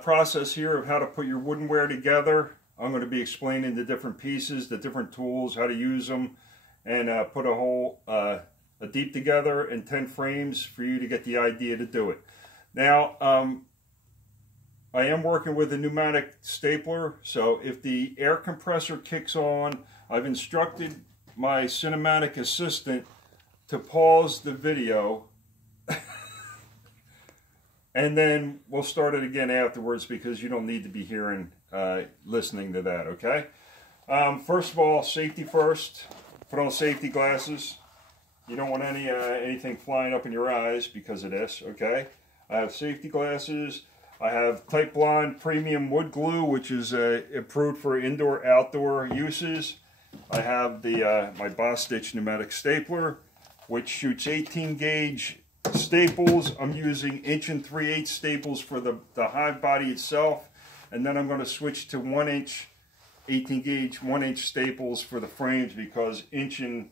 process here of how to put your woodenware together. I'm going to be explaining the different pieces, the different tools, how to use them, and put a whole a deep together in 10 frames for you to get the idea to do it. Now, I am working with a pneumatic stapler, so if the air compressor kicks on, I've instructed my cinematic assistant to pause the video and then we'll start it again afterwards, because you don't need to be hearing, listening to that, okay? First of all, safety first. Put on safety glasses. You don't want anything flying up in your eyes because of this, okay? I have safety glasses. I have Type Blonde Premium Wood Glue, which is approved for indoor-outdoor uses. I have the my Boss Stitch pneumatic stapler, which shoots 18 gauge staples. I'm using 1 3/8 staples for the hive body itself, and then I'm going to switch to 1 inch 18 gauge 1 inch staples for the frames, because 1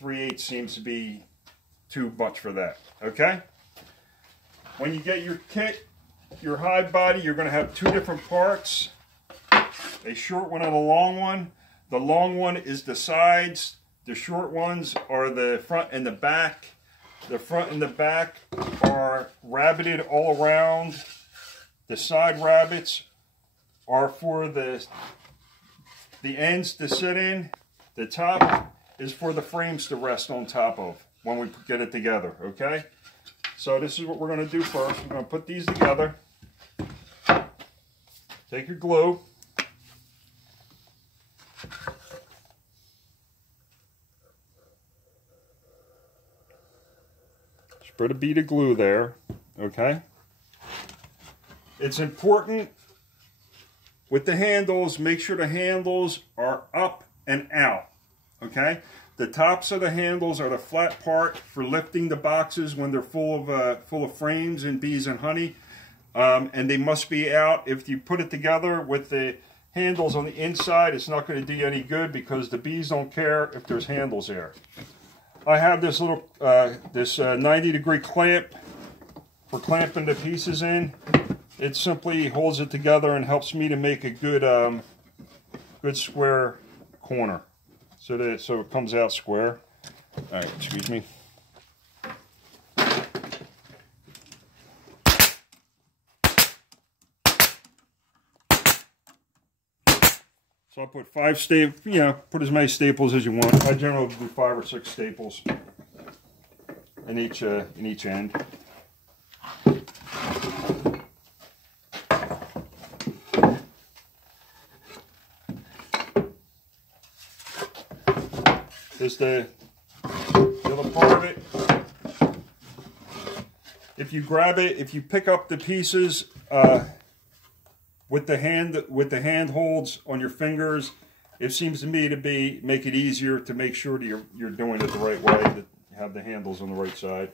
3/8 seems to be too much for that. Okay, when you get your kit, your hive body, you're going to have 2 different parts, a short one and a long one. The long one is the sides, the short ones are the front and the back. The front and the back are rabbited all around. The side rabbits are for the ends to sit in. The top is for the frames to rest on top of when we get it together, okay? So this is what we're going to do first. We're going to put these together. Take your glue. Spread a bead of glue there, okay? It's important with the handles, make sure the handles are up and out, okay? The tops of the handles are the flat part for lifting the boxes when they're full of frames and bees and honey, and they must be out. If you put it together with the handles on the inside, it's not going to do you any good, because the bees don't care if there's handles there. I have this little 90-degree clamp for clamping the pieces in. It simply holds it together and helps me to make a good good square corner, so it comes out square. All right, excuse me. So I'll put 5 staples, put as many staples as you want. I generally do 5 or 6 staples in each end. There's the other part of it. If you grab it, if you pick up the pieces with the hand holds on your fingers, it seems to me to make it easier to make sure that you're doing it the right way, that you have the handles on the right side.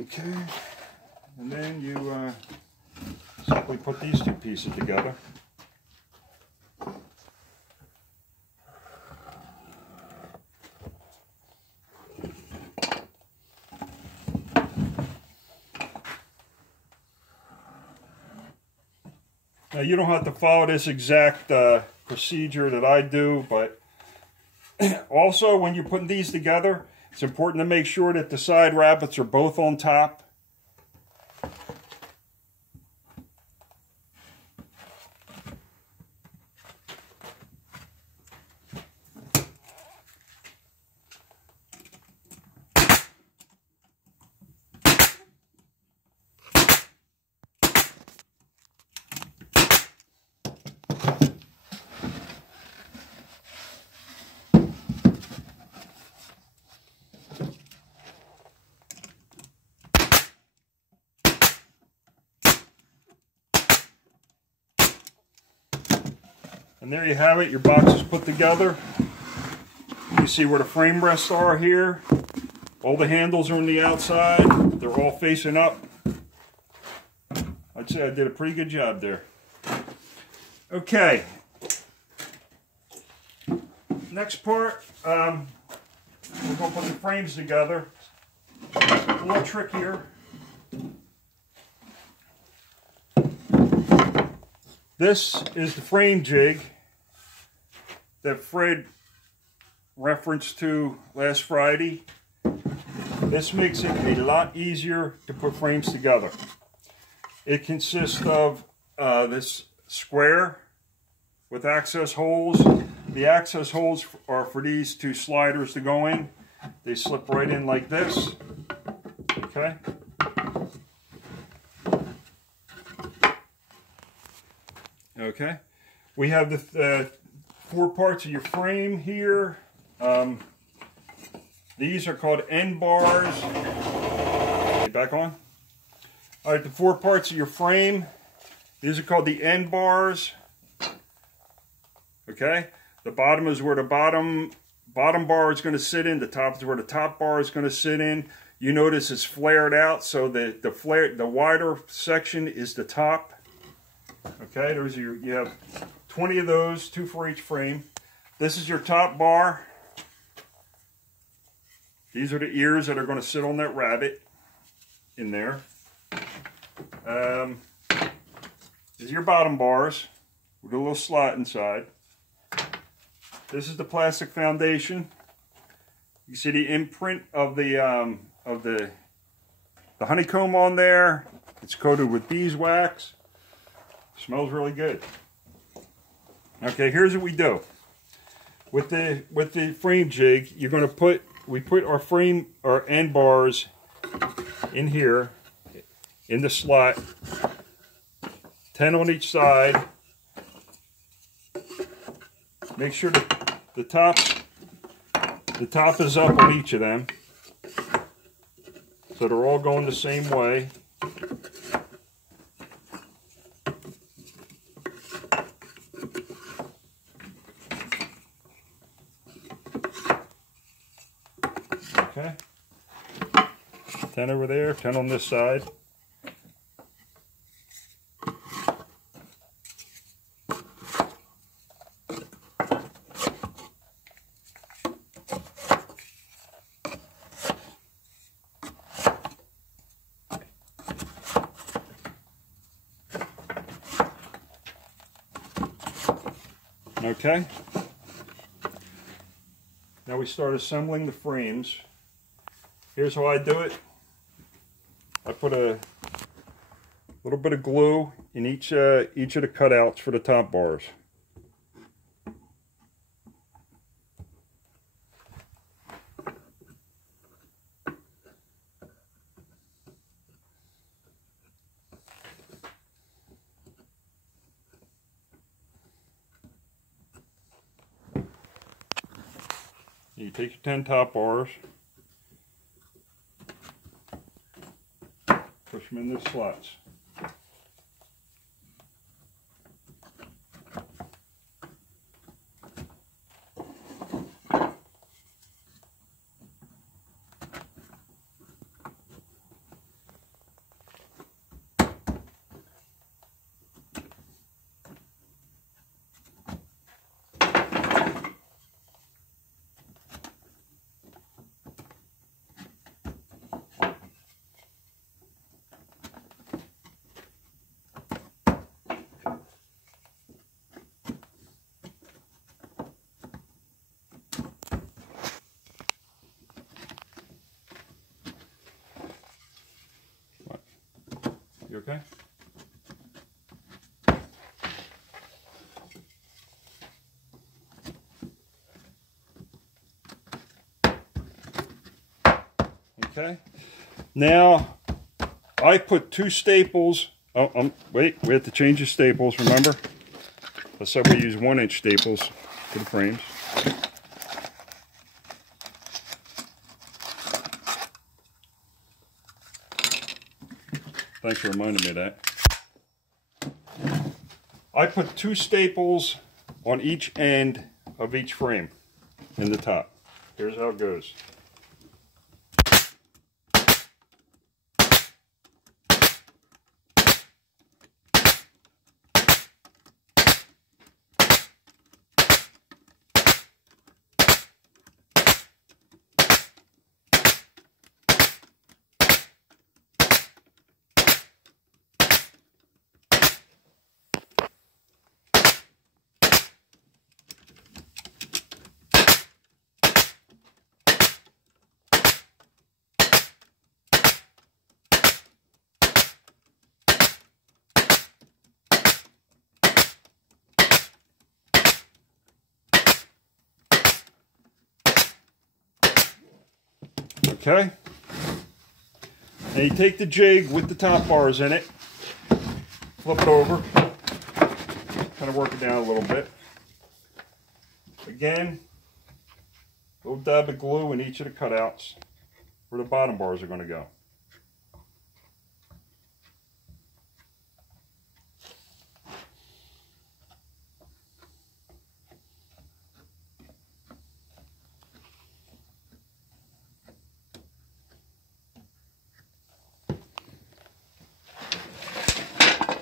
Okay, and then you simply put these 2 pieces together. Now you don't have to follow this exact procedure that I do, but also when you're putting these together, it's important to make sure that the side rabbets are both on top. And there you have it, your box is put together. You see where the frame rests are here. All the handles are on the outside. They're all facing up. I'd say I did a pretty good job there. Okay. Next part, we're going to put the frames together. A little trickier. This is the frame jig that Fred referenced to last Friday. This makes it a lot easier to put frames together. It consists of this square with access holes. The access holes are for these two sliders to go in. They slip right in like this. Okay. Okay. We have the 4 parts of your frame here. These are called end bars. Back on. All right, the 4 parts of your frame. These are called the end bars. Okay. The bottom is where the bottom bar is going to sit in. The top is where the top bar is going to sit in. You notice it's flared out, so the wider section is the top. Okay, you have 20 of those, 2 for each frame. This is your top bar. These are the ears that are going to sit on that rabbit in there. These are your bottom bars with a little slot inside. This is the plastic foundation. You see the imprint of the honeycomb on there. It's coated with beeswax. Smells really good. Okay, here's what we do. With the frame jig, we put our end bars in here, in the slot, 10 on each side. Make sure that the top is up on each of them, so they're all going the same way. Okay, 10 over there, 10 on this side. Okay, now we start assembling the frames. Here's how I do it. I put a little bit of glue in each of the cutouts for the top bars. You take your 10 top bars, push them in the slots. You okay? Okay. Now, I put 2 staples. Oh, wait, we have to change the staples, remember? I said we use 1-inch staples for the frames. Thanks for reminding me of that. I put 2 staples on each end of each frame in the top. Here's how it goes. Okay, and you take the jig with the top bars in it, flip it over, kind of work it down a little bit. Again, a little dab of glue in each of the cutouts where the bottom bars are going to go.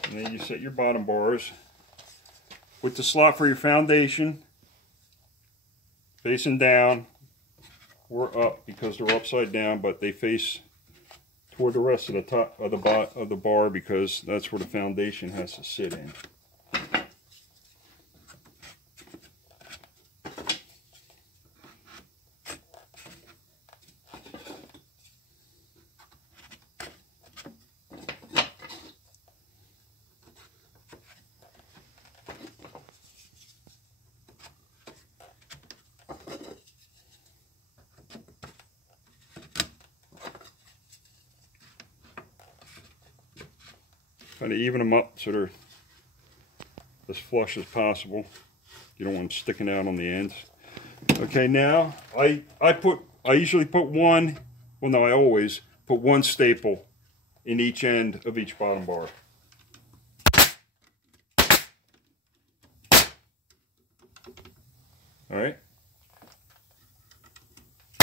And then you set your bottom bars with the slot for your foundation facing down or up, because they're upside down, but they face toward the rest of the top of the bar because that's where the foundation has to sit in. Kind of even them up so they're as flush as possible. You don't want them sticking out on the ends. Okay, now I usually put one, well no, I always put one staple in each end of each bottom bar. All right.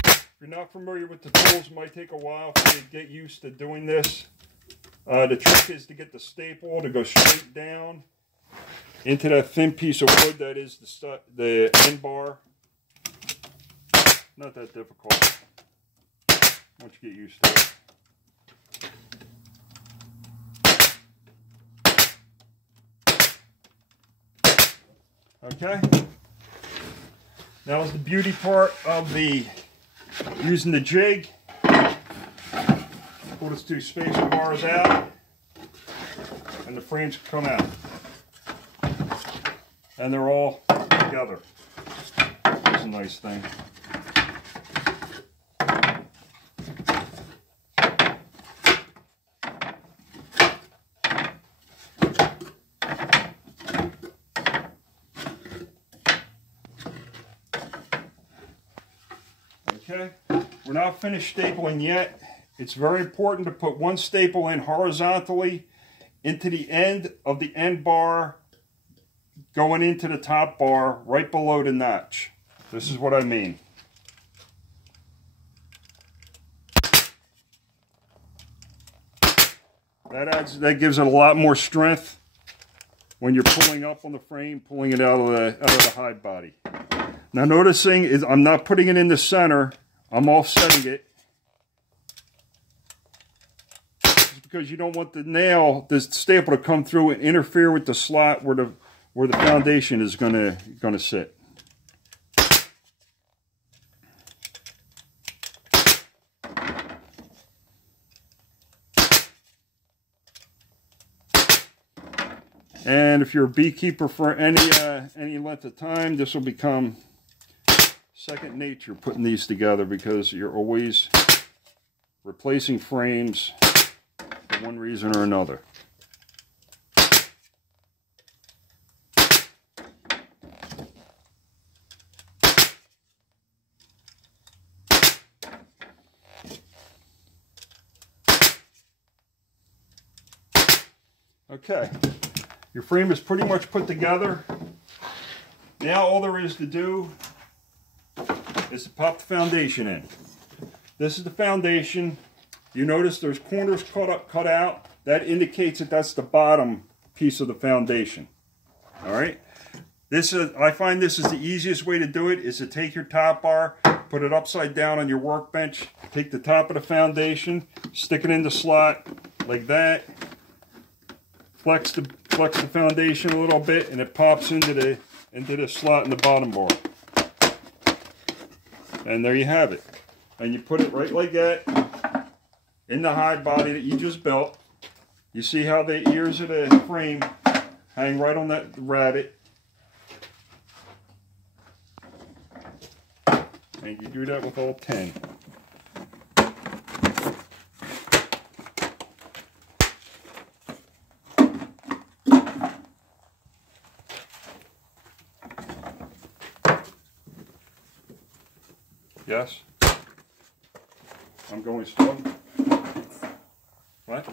If you're not familiar with the tools, it might take a while for you to get used to doing this. The trick is to get the staple to go straight down into that thin piece of wood that is the end bar. Not that difficult once you get used to it. Okay. Now is the beauty part of using the jig. Pull these two spacer bars out, and the frames come out, and they're all together. That's a nice thing. Okay, we're not finished stapling yet. It's very important to put one staple in horizontally into the end of the end bar, going into the top bar right below the notch. This is what I mean. That gives it a lot more strength when you're pulling up on the frame, pulling it out of the hide body. Now noticing is I'm not putting it in the center, I'm offsetting it. Because you don't want the staple to come through and interfere with the slot where the foundation is gonna sit. And if you're a beekeeper for any length of time, this will become second nature putting these together, because you're always replacing frames for one reason or another. Okay, your frame is pretty much put together. Now all there is to do is to pop the foundation in. This is the foundation. You notice there's corners cut out. That indicates that that's the bottom piece of the foundation. All right. I find this is the easiest way to do it, is to take your top bar, put it upside down on your workbench, take the top of the foundation, stick it in the slot like that, flex the foundation a little bit, and it pops into the slot in the bottom bar. And there you have it. And you put it right like that in the hide body that you just built. You see how the ears of the frame hang right on that rabbet. And you do that with all 10. Yes? I'm going slow. What?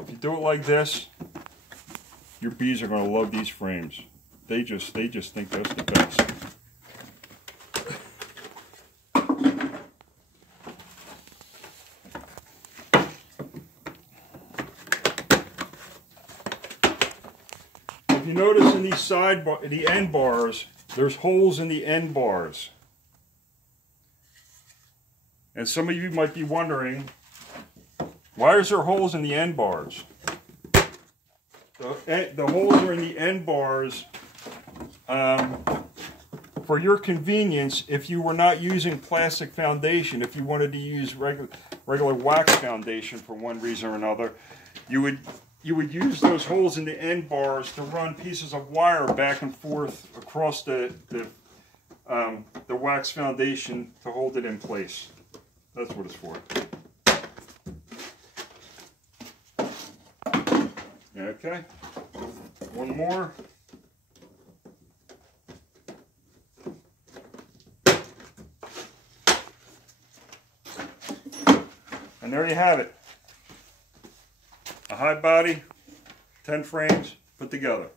If you do it like this, your bees are going to love these frames. They just think that's the best. If you notice in these the end bars, there's holes in the end bars. And some of you might be wondering, why is there holes in the end bars? The holes are in the end bars for your convenience. If you were not using plastic foundation, if you wanted to use regular wax foundation for one reason or another, you would use those holes in the end bars to run pieces of wire back and forth across the wax foundation to hold it in place. That's what it's for. Okay, one more. And there you have it. A hide body, 10 frames put together.